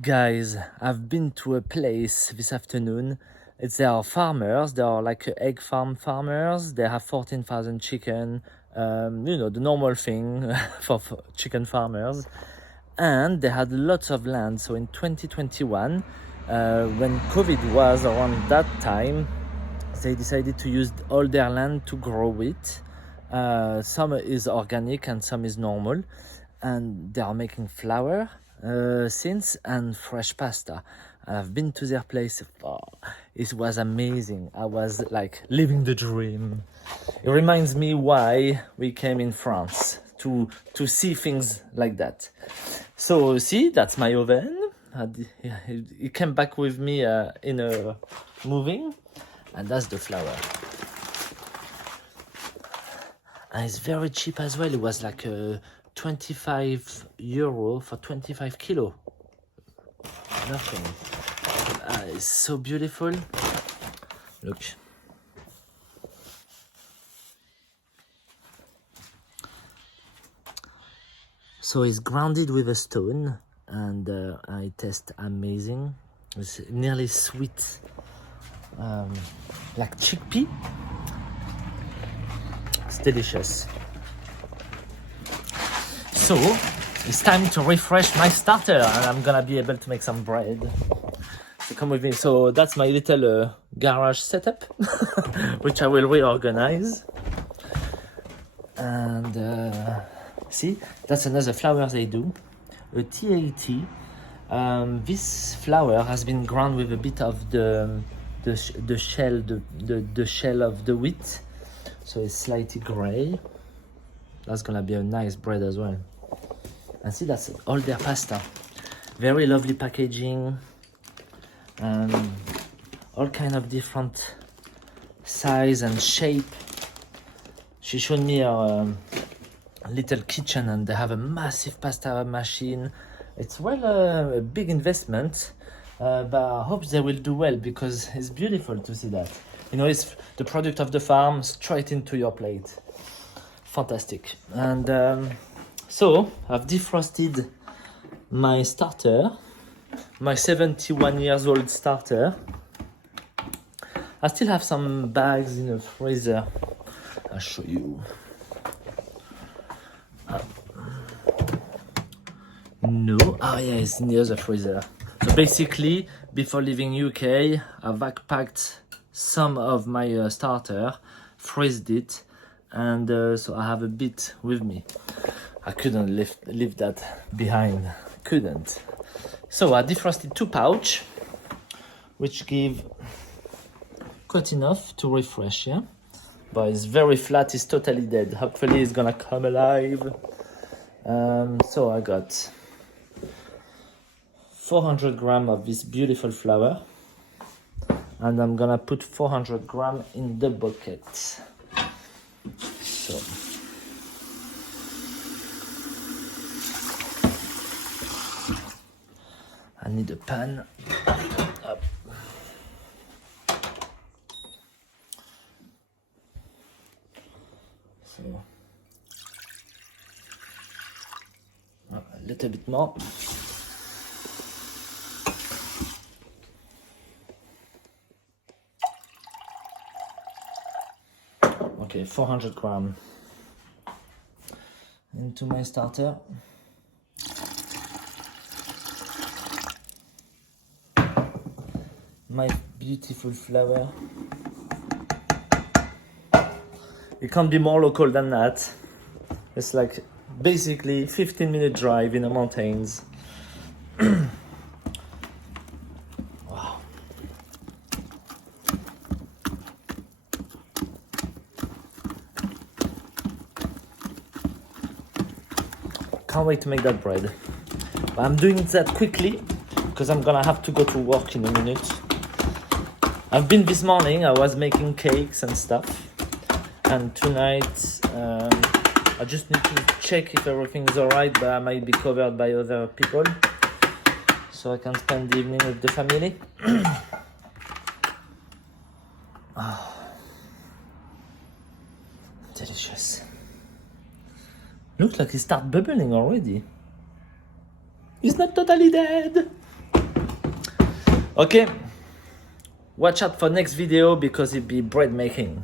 Guys, I've been to a place this afternoon. They are farmers. They are like egg farmers. They have 14,000 chicken. The normal thing for chicken farmers. And they had lots of land. So in 2021, when COVID was around that time, they decided to use all their land to grow wheat. Some is organic and some is normal. And they are making flour since and fresh pasta. I've been to their place. Oh, it was amazing. I was like living the dream. It reminds me why we came in France to see things like that. So see, that's my oven. It came back with me in a moving, and that's the flour. And it's very cheap as well. It was like 25 euro for 25 kilo. Nothing. It's so beautiful. Look. So it's grounded with a stone, and it tastes amazing. It's nearly sweet, like chickpea. It's delicious. So it's time to refresh my starter, and I'm gonna be able to make some bread. So come with me. So that's my little garage setup, which I will reorganize. And see, that's another flour they do, a TAT. This flour has been ground with a bit of the shell of the wheat, so it's slightly gray. That's gonna be a nice bread as well. And see, that's all their pasta. Very lovely packaging, and all kind of different size and shape. She showed me a little kitchen, and they have a massive pasta machine. It's a big investment, but I hope they will do well, because it's beautiful to see that. It's the product of the farm straight into your plate. Fantastic. And so I've defrosted my starter, my 71 years old starter. I still have some bags in the freezer. I'll show you. No, it's in the other freezer. So basically, before leaving UK, I backpacked some of my starter, freezed it, and so I have a bit with me. I couldn't leave that behind. Couldn't. So I defrosted 2 pouch, which give quite enough to refresh, yeah? But it's very flat, it's totally dead. Hopefully it's gonna come alive. So I got 400 grams of this beautiful flour, and I'm gonna put 400 grams in the bucket. So I need a pan. Up. So a little bit more. Okay, 400 grams into my starter. My beautiful flour. It can't be more local than that. It's like basically 15-minute drive in the mountains. Wow. Can't wait to make that bread. But I'm doing that quickly because I'm gonna have to go to work in a minute. I've been this morning, I was making cakes and stuff. And tonight, I just need to check if everything is alright, but I might be covered by other people. So I can spend the evening with the family. Oh, delicious. Looks like it starts bubbling already. It's not totally dead. Okay, watch out for next video because it be bread making.